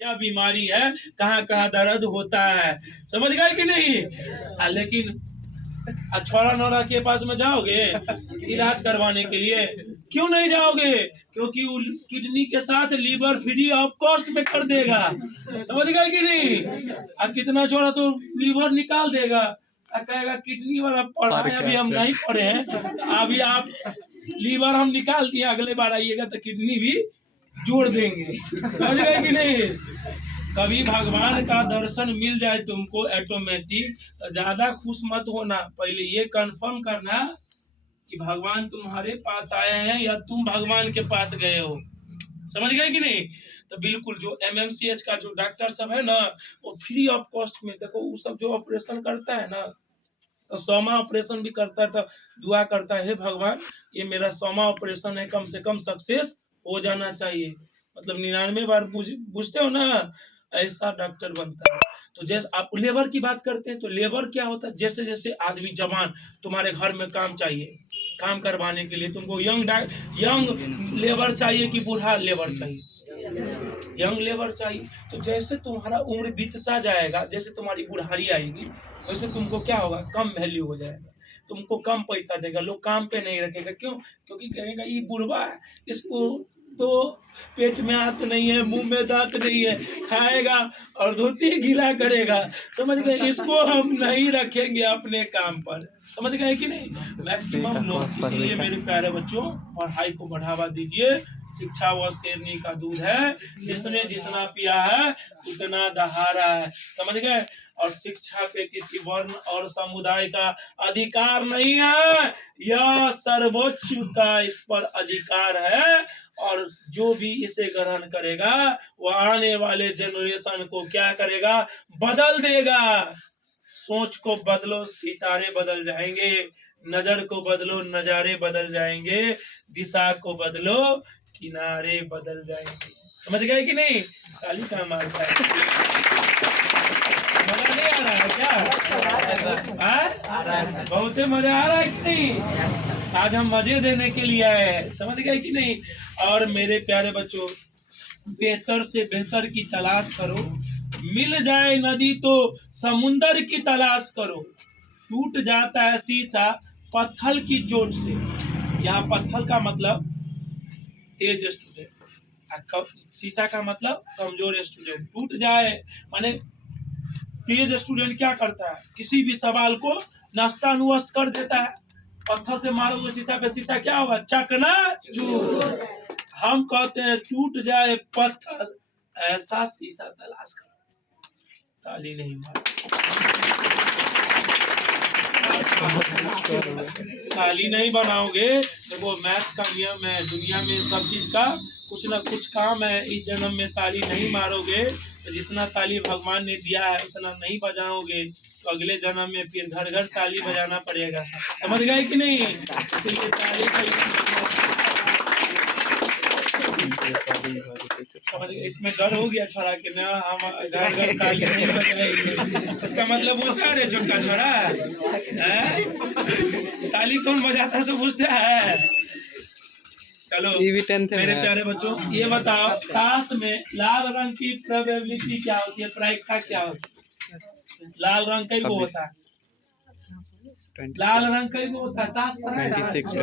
क्या बीमारी है, कहाँ कहाँ दर्द होता है, समझ गए कि नहीं। लेकिन छोरा नौरा के पास में जाओगे इलाज करवाने के लिए, क्यों नहीं जाओगे? क्योंकि वो किडनी के साथ लीवर फ्री ऑफ कॉस्ट में कर देगा, समझ गए कि नहीं। कितना छोरा तो लीवर निकाल देगा, कहेगा किडनी वाला पढ़ा है, अभी हम नहीं पढ़े हैं, अभी आप लीवर हम निकाल दिए, अगले बार आइएगा तो किडनी भी जोड़ देंगे, समझ गए कि नहीं। कभी भगवान का दर्शन मिल जाए तुमको ऑटोमेटिक, तो ज्यादा खुश मत होना, पहले ये कंफर्म करना कि भगवान तुम्हारे पास आए हैं या तुम भगवान के पास गए हो, समझ गए कि नहीं। तो बिल्कुल जो MMCH का जो डॉक्टर सब है ना, वो फ्री ऑफ कॉस्ट में, देखो वो सब जो ऑपरेशन करता है ना, तो 100वां ऑपरेशन भी करता है तो दुआ करता है, हे भगवान ये मेरा 100वां ऑपरेशन है, कम से कम सक्सेस हो जाना चाहिए, मतलब 99 बार बुझते हो ना, ऐसा डॉक्टर बनता है। तो जैसे आप लेबर की बात करते हैं, तो लेबर क्या होता है, जैसे जैसे आदमी जवान तुम्हारे घर में काम चाहिए, काम करवाने के लिए तुमको यंग लेबर चाहिए कि बूढ़ा लेबर चाहिए, यंग लेबर चाहिए। तो जैसे तुम्हारा उम्र बीतता जाएगा, जैसे तुम्हारी बुढ़ारी आएगी, वैसे तुमको क्या होगा, कम वैल्यू हो जाएगा, तुमको कम पैसा देगा, लोग काम पे नहीं रखेगा, क्यों? क्योंकि कहेगा ये बुढ़वा है, इसको तो पेट में हाथ नहीं है, मुंह में दांत नहीं है, खाएगा और धोती गीला करेगा, समझ गए, इसको हम नहीं रखेंगे अपने काम पर, समझ गए कि नहीं। मैक्सिमम लोग, इसलिए मेरे प्यारे बच्चों पढ़ाई को बढ़ावा दीजिए, शिक्षा व शेरनी का दूध है, जिसने जितना पिया है उतना दहाड़ा है, समझ गए। और शिक्षा पे किसी वर्ण और समुदाय का अधिकार नहीं है, यह सर्वोच्च का इस पर अधिकार है, और जो भी इसे ग्रहण करेगा वो आने वाले जनरेशन को क्या करेगा, बदल देगा। सोच को बदलो, सितारे बदल जाएंगे, नजर को बदलो, नजारे बदल जाएंगे, दिशा को बदलो, किनारे बदल जाएंगे, समझ गए कि नहीं। ताली का मारता है, मजा नहीं आ रहा है क्या? बहुत मजा आ रहा है कि नहीं। आज हम मजे देने के लिए आए हैं, समझ गए कि नहीं। और मेरे प्यारे बच्चों, बेहतर से बेहतर की तलाश करो, मिल जाए नदी तो समुंदर की तलाश करो, टूट जाता है शीशा पत्थर की चोट से। यहाँ पत्थर का मतलब तेज स्टूडेंट, शीशा का मतलब कमजोर स्टूडेंट। टूट जाए माने तेज स्टूडेंट क्या करता है, किसी भी सवाल को नस्ता नुस्त कर देता है, पत्थर से मारोगे शीशा पे, शीशा क्या होगा, चकनाचूर। हम कहते हैं टूट जाए पत्थर, ऐसा शीशा तलाश करो। ताली नहीं मार, ताली नहीं बनाओगे। देखो मैथ का नियम है, दुनिया में सब चीज का कुछ ना कुछ काम है। इस जन्म में ताली नहीं मारोगे तो जितना ताली भगवान ने दिया है उतना नहीं बजाओगे, तो अगले जन्म में फिर घर घर ताली बजाना पड़ेगा, समझ गए कि नहीं। इसलिए ताली समझ गए, इसमें डर हो गया छोड़ा कि ना हम घर घर ताली नहीं बजाएंगे, इसका मतलब बोलता है छोटा छोड़ा ताली कौन बजाता से पूछता है। चलो मेरे प्यारे बच्चों, ये बताओ ताश में लाल रंग की प्रोबेबिलिटी क्या होती है, प्रायिकता क्या होती है? लाल रंग कई गो होता है, लाल रंग कई गो होता है ताश पर? 26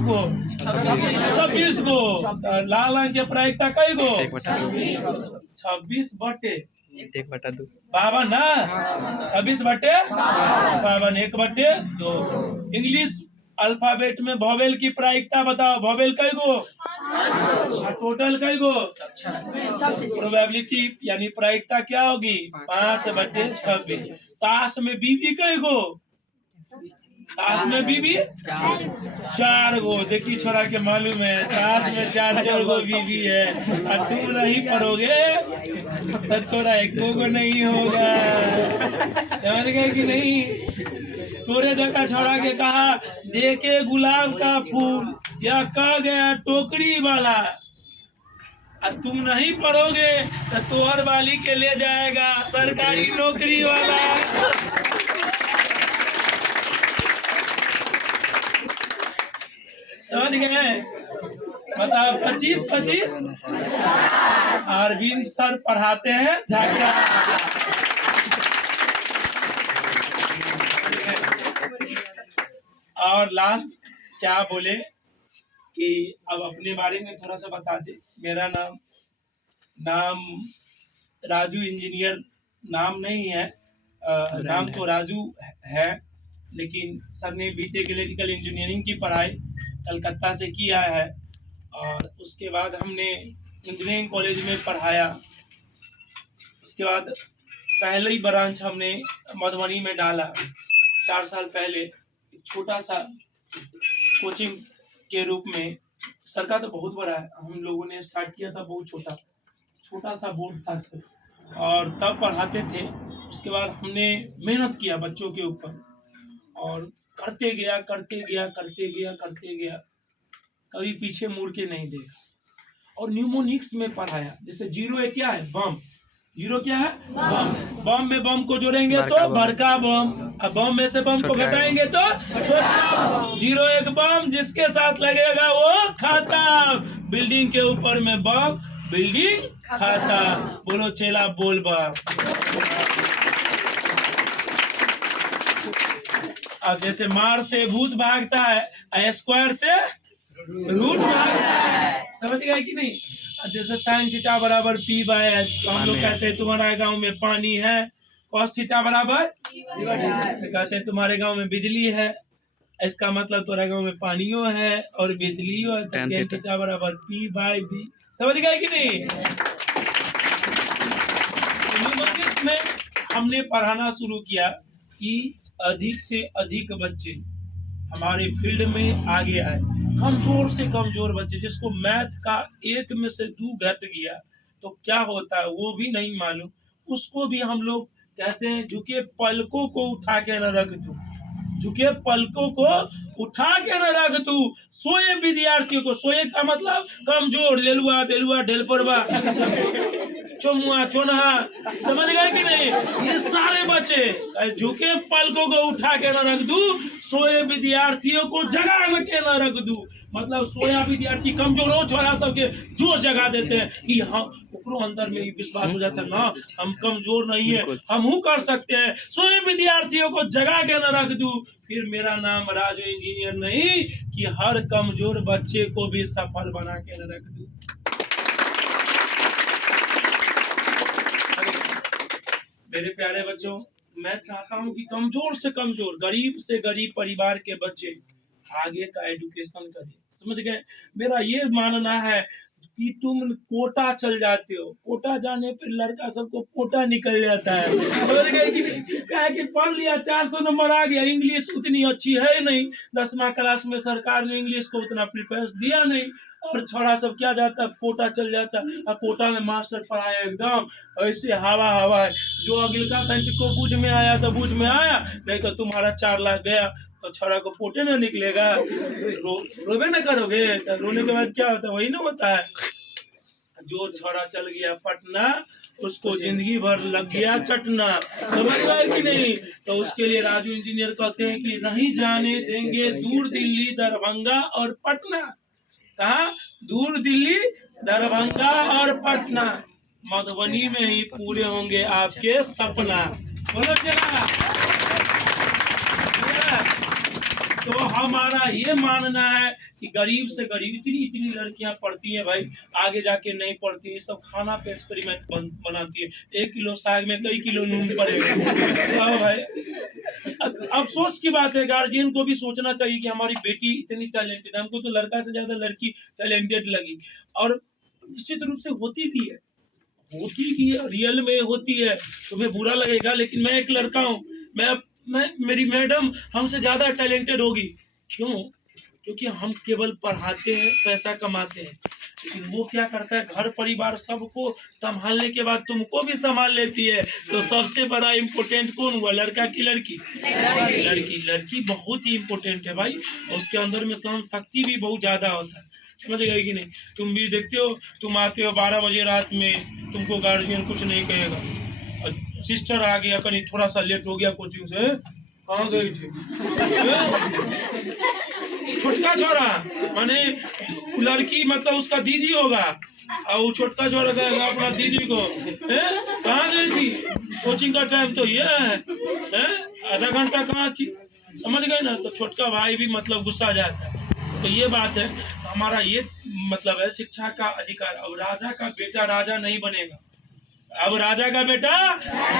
गो, 26 गो। लाल रंग के प्रायिकता कई गो, 26 बटे 1/2 52 ना, 26 बटे 52, 1/2। इंग्लिश अल्फाबेट में वोवेल की प्रायिकता बताओ, वोवेल कई गो, टोटल कई गो, प्रोबेबिलिटी यानी प्रायिकता क्या होगी, 5/26। ताश में बीबी कई गो, ताश में बीबी 4 गो। देखी छोरा के मालूम है ताश में 4 गो बीबी है, और तुम नहीं पढ़ोगे तो तोरा 1 गो नहीं होगा, समझ गए कि नहीं। तोरे देखा छोड़ा के कहा देखे गुलाब का फूल, या कह गया टोकरी वाला, और तुम नहीं पढ़ोगे तो तोहर वाली के ले जाएगा सरकारी नौकरी वाला। समझ गए, मतलब 25-25 अरविंद सर पढ़ाते हैं झगड़ा। और लास्ट क्या बोले कि अब अपने बारे में थोड़ा सा बता दे। मेरा नाम राजू इंजीनियर नाम नहीं है, नाम तो राजू है, लेकिन सर ने बीटेक इलेक्ट्रिकल इंजीनियरिंग की पढ़ाई कलकत्ता से किया है और उसके बाद हमने इंजीनियरिंग कॉलेज में पढ़ाया। उसके बाद पहले ही ब्रांच हमने मधुबनी में डाला 4 साल पहले, छोटा सा कोचिंग के रूप में। सर का तो बहुत बड़ा है, हम लोगों ने स्टार्ट किया था बहुत छोटा सा बोर्ड था सर, और तब पढ़ाते थे। उसके बाद हमने मेहनत किया बच्चों के ऊपर और करते गया, कभी पीछे मुड़ के नहीं देखा। और न्यूमोनिक्स में पढ़ाया, जैसे जीरो एक क्या है, बम। जीरो क्या है, बम। बम में बम को जोड़ेंगे तो बड़का बम, अब बम में से बम को घटाएंगे तो छोटा बम। जीरो एक बम, जिसके साथ लगेगा वो खाता। बिल्डिंग के ऊपर में बम, बिल्डिंग खाता। बोलो चेला बोल बम। अब जैसे मार से भूत भागता है, स्क्वायर से रूट भागता है, समझ गए कि नहीं। जैसे साइन थीटा बराबर पी बाय एच, तो हम लोग कहते हैं तुम्हारे गांव में पानी है, कॉस थीटा बराबर कहते हैं तुम्हारे गांव में बिजली है, इसका मतलब तुम्हारे गांव में पानियों है और बिजलियों है, तो टेन थीटा बराबर पी बाय बी। समझ गए कि नहीं। में हमने पढ़ाना शुरू किया कि अधिक से अधिक बच्चे हमारे फील्ड में आगे आए। कमजोर से कमजोर बच्चे, जिसको मैथ का 1 में से 2 घट गया तो क्या होता है वो भी नहीं मालूम, उसको भी हम लोग कहते हैं झुके पलकों को उठा के न रख तू, झुके पलकों को उठा के न रख तू। सोए विद्यार्थियों को, सोए का मतलब कमजोर, लेलुआ बेलुआ ढेलपरवा चोमुआ चोनहा, समझ गए कि नहीं। ये सारे बच्चे झुके पलकों को उठा के न रख दूं, सोए विद्यार्थियों को जगा के न रख दूं। मतलब सोया विद्यार्थी कमजोर हो, छोरा सबके जोश जगा देते हैं कि हम ओकरो अंदर में विश्वास हो जाता है ना, हम कमजोर नहीं है, हम कर सकते हैं। सोए विद्यार्थियों को जगा के न रख दूं। फिर मेरा नाम राजू इंजीनियर नहीं कि हर कमजोर बच्चे को भी सफल बना के न रख दूं। मेरे प्यारे बच्चों, मैं चाहता हूं कि कमजोर से कमजोर, गरीब से गरीब परिवार के बच्चे आगे का एजुकेशन करें। समझ गए। मेरा ये मानना है कि तुम कोटा चल जाते हो, कोटा जाने पर लड़का सबको पोटा निकल जाता है, समझ गए कि नहीं। कहे कि पढ़ लिया 400 नंबर आ गया, इंग्लिश उतनी अच्छी है नहीं, 10वीं क्लास में सरकार ने इंग्लिश को उतना प्रिफरेंस दिया नहीं, और छोरा सब क्या जाता, कोटा चल जाता। और कोटा में मास्टर पढ़ाया एकदम ऐसे हवा है, जो अगला बेंच को बुझ में आया तो बुझ में आया, नहीं तो तुम्हारा 4 लाख गया तो छोरा को पोटे ना निकलेगा। रोवे ना करोगे, तो रोने के बाद क्या होता है, वही ना होता है। जो छोरा चल गया पटना, उसको जिंदगी भर लग गया चटना, समझ गए कि नहीं। तो उसके लिए राजू इंजीनियर कहते हैं कि नहीं जाने देंगे दूर दिल्ली दरभंगा और पटना। कहा, दूर दिल्ली दरभंगा और पटना, मधुबनी में ही पूरे होंगे आपके सपना। बोलो चला। तो हमारा ये मानना है कि गरीब से गरीब, इतनी लड़कियां पढ़ती हैं भाई, आगे जाके नहीं पढ़ती, सब खाना पे एक्सपेरिमेंट बनाती है। 1 किलो साग में कई किलो नून पड़ेगा भाई। अफसोस की बात है, गार्जियन को भी सोचना चाहिए कि हमारी बेटी इतनी टैलेंटेड, हमको तो लड़का से ज्यादा लड़की टैलेंटेड लगी, और निश्चित रूप से होती भी है, रियल में होती है। तुम्हें बुरा लगेगा, लेकिन मैं एक लड़का हूँ, मेरी मैडम हमसे ज्यादा टैलेंटेड होगी। क्यों? क्योंकि हम केवल पढ़ाते हैं, पैसा कमाते हैं, लेकिन वो क्या करता है, घर परिवार सबको संभालने के बाद तुमको भी संभाल लेती है। तो सबसे बड़ा इम्पोर्टेंट कौन हुआ, लड़का की लड़की? लड़की बहुत ही इम्पोर्टेंट है भाई, और उसके अंदर में सहन शक्ति भी बहुत ज्यादा होता है, समझ गए कि नहीं। तुम भी देखते हो, तुम आते हो 12 बजे रात में, तुमको गार्जियन कुछ नहीं कहेगा, सिस्टर आ गया, कहीं थोड़ा सा लेट हो गया कोचिंग से, कहाँ गई थी? छोटका छोरा माने लड़की मतलब उसका दीदी होगा और वो छोटका छोरा कहेगा अपना दीदी को कहाँ गई थी? कोचिंग का टाइम तो ये है आधा घंटा कहाँ थी? समझ गए ना? तो छोटका भाई भी मतलब गुस्सा जाता है। तो ये बात है, हमारा ये मतलब है शिक्षा का अधिकार। अब राजा का बेटा राजा नहीं बनेगा, अब राजा का बेटा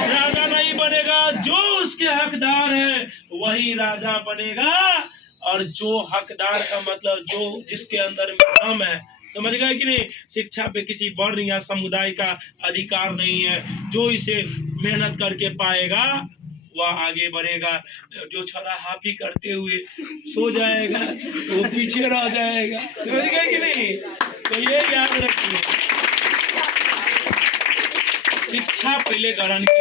राजा नहीं बनेगा, जो उसके हकदार है वही राजा बनेगा। और जो हकदार का मतलब जो जिसके अंदर में दम है, समझ गए कि नहीं? शिक्षा पे किसी वर्ण या समुदाय का अधिकार नहीं है। जो इसे मेहनत करके पाएगा वह आगे बढ़ेगा। जो छोरा हाफी करते हुए सो जाएगा वो पीछे रह जाएगा। समझ गए कि नहीं? तो ये याद रखिए, शिक्षा पहले ग्रहण की